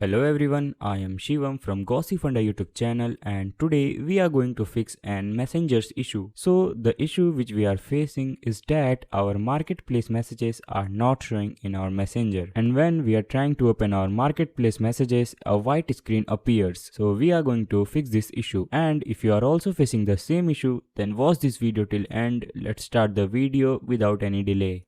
Hello everyone, I am Shivam from Gossipfunda YouTube channel and today we are going to fix an messengers issue. So the issue which we are facing is that our marketplace messages are not showing in our messenger, and when we are trying to open our marketplace messages a white screen appears. So we are going to fix this issue, and if you are also facing the same issue then watch this video till end. Let's start the video without any delay.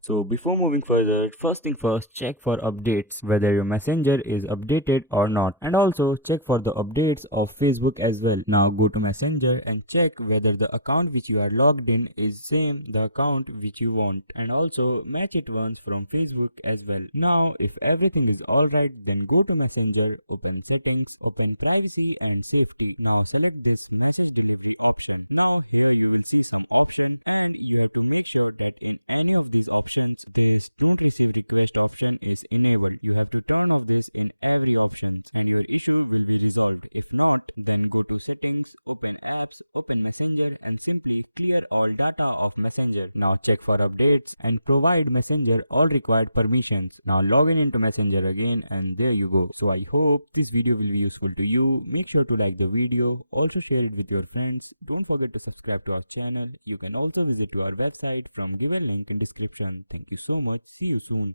So before moving further, first thing first, check for updates, whether your messenger is updated or not, and also check for the updates of Facebook as well. Now go to messenger and check whether the account which you are logged in is same the account which you want, and also match it once from Facebook as well. Now if everything is alright, then go to messenger, open settings, open privacy and safety. Now select this message delivery option. Now here you will see some option and you have to make sure that in any of these options this don't receive request option is enabled. You have to turn off this in every options and your issue will be resolved. If not, then go to settings, open apps, open messenger and simply clear all data of messenger. Now check for updates and provide messenger all required permissions. Now log in into messenger again and there you go. So I hope this video will be useful to you. Make sure to like the video, also share it with your friends. Don't forget to subscribe to our channel. You can also visit to our website from given link in description. Thank you so much. See you soon.